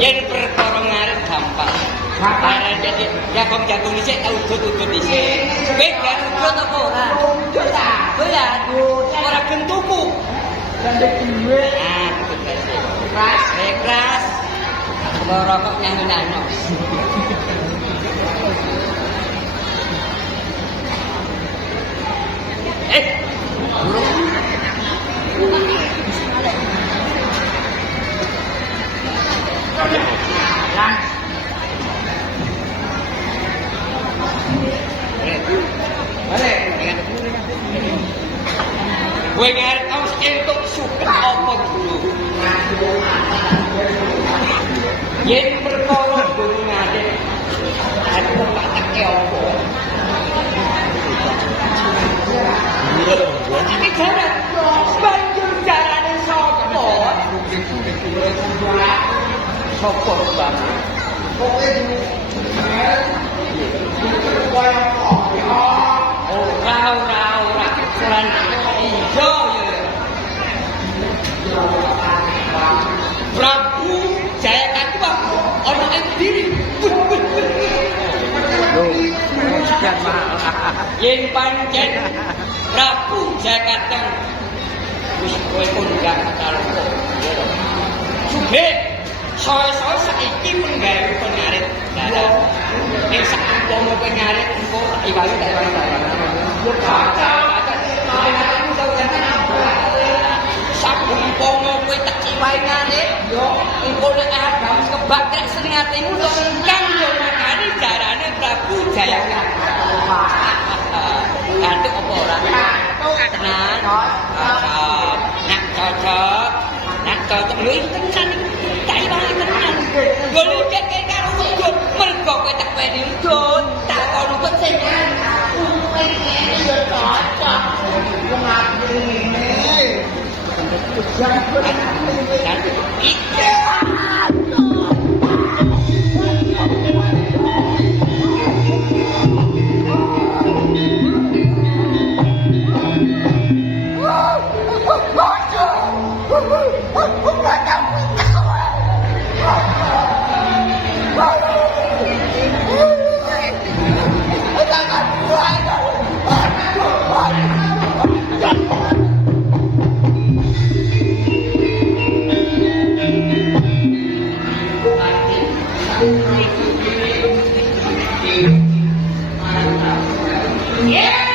Yen perkara ngarit gampang. Barang jadi ya kok jantung dhisik udut-udut dhisik. Kowe gak udut apa ora? Udut ta. Kowe ora gentuku. Sandek duwe. Ah, keras. Keras. Loro kok nyanyi-nyanyi. Kowe ngarep aus entuk suket apa dulu? Yen perkara durung ngadeg, aku tak teke apa. Iki jaran, banjur jarane sapa? Sapa bang? Kowe ora. Soran ijo ya. Prabu Jayakatwa ana ing diri. Lho, sekian mahal. Yen pancen Prabu Jayakatwa wis kowe kondang karo kok. Sugih soe-soe saiki pun gawe pengarit dalan. Nek sak umpama kowe ngarit engko iwali tak iwali. Yo baca. Umpama kowe tak ciwai ngarit, yo engko nek Adam kebak nek seneng atimu to engkang yo makane jarane Prabu Jayakatwa. Kantuk apa ora? Tenan. Nak cocok. Lho iki tenan iki. Tak iwali tenan. Golek karo udut, mergo kowe tak weni udut, tak kon udut sing kowe ngene yo cocok. Wong aku ngene. Yeah!